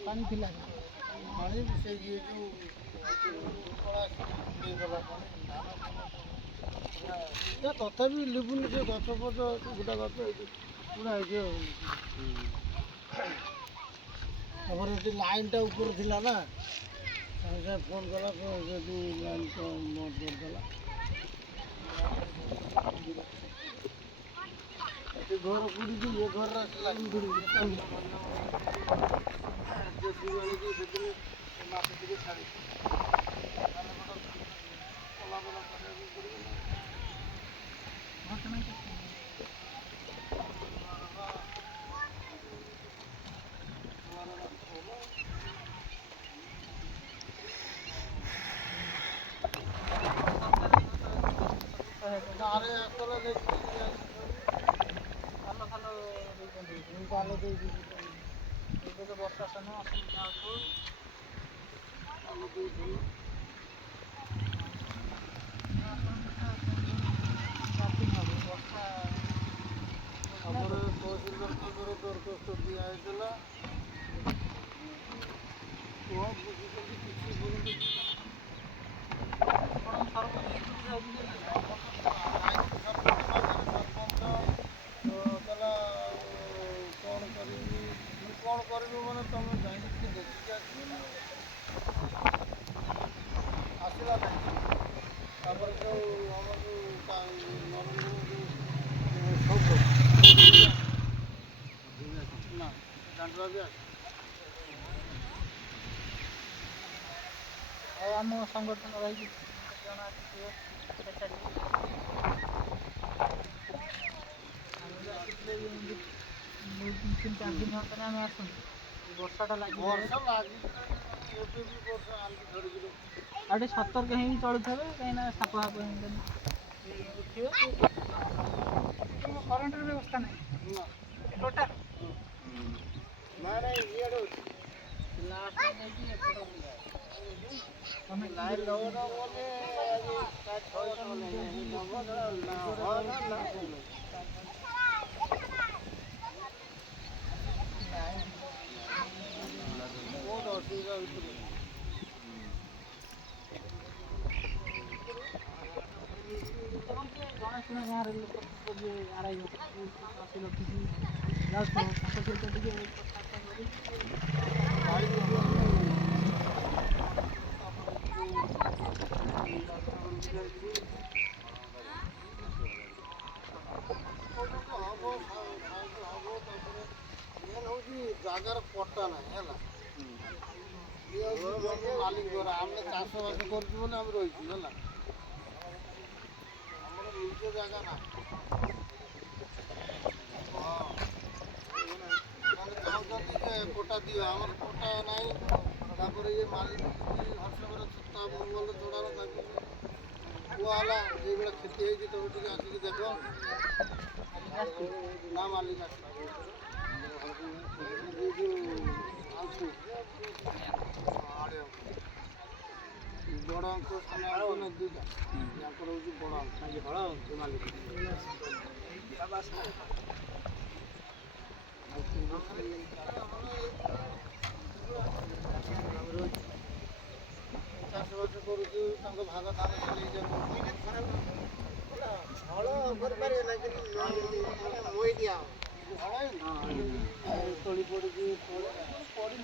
पानी थिला पानी से ये जो कला गला पानी तथापि लिबुनि से गछ फछ गोटा गछ पुरा तापर ये लाइनटा ऊपर थिला ना सागे सागे फोन कला जो लाइन को बंद करदेला घर पुरी ये घर लाइन पुरी माटी टे छाड़ी ବର୍ଷା ସମୟ ଅସୁବିଧା ଆମର ତହସିଲଦାର ଦରଖାସ୍ତ ଦିଆଯାଇଥିଲା कौन कर मैंने तुम जाइए देखिए आसला तापर जो आम जो ना दांडा भी आम संगठन रही तीन चार दिन होता आम आस वर्षाटा लगे आटे सतर्क ही चलुथे कहीं साप हाप करेन्ट व्यवस्था ना टोटाल बहुत असुविधा जनाशुना गाँव लोक आरआई तहसिल अफिस जगार पट्टा ना है मालिक आम चाष बास कर रही है निज जगह ना हाँ चाहते पट्टा दियो आम पट्टा ना ये मालिक हर्षकर छत्ता मंगल जोड़ार कहला ये क्षति है तुम टे आसिक देख ना मालिक बड़ अंक सामने दुईटा यहाँ हूँ बड़ अंक हल मालिक चाष बास करुचु भाग धान हल कर दिया तली पड़ी पड़ी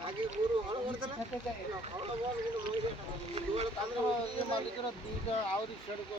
आगे गोरु हल कर मालिक दुईटा आहरी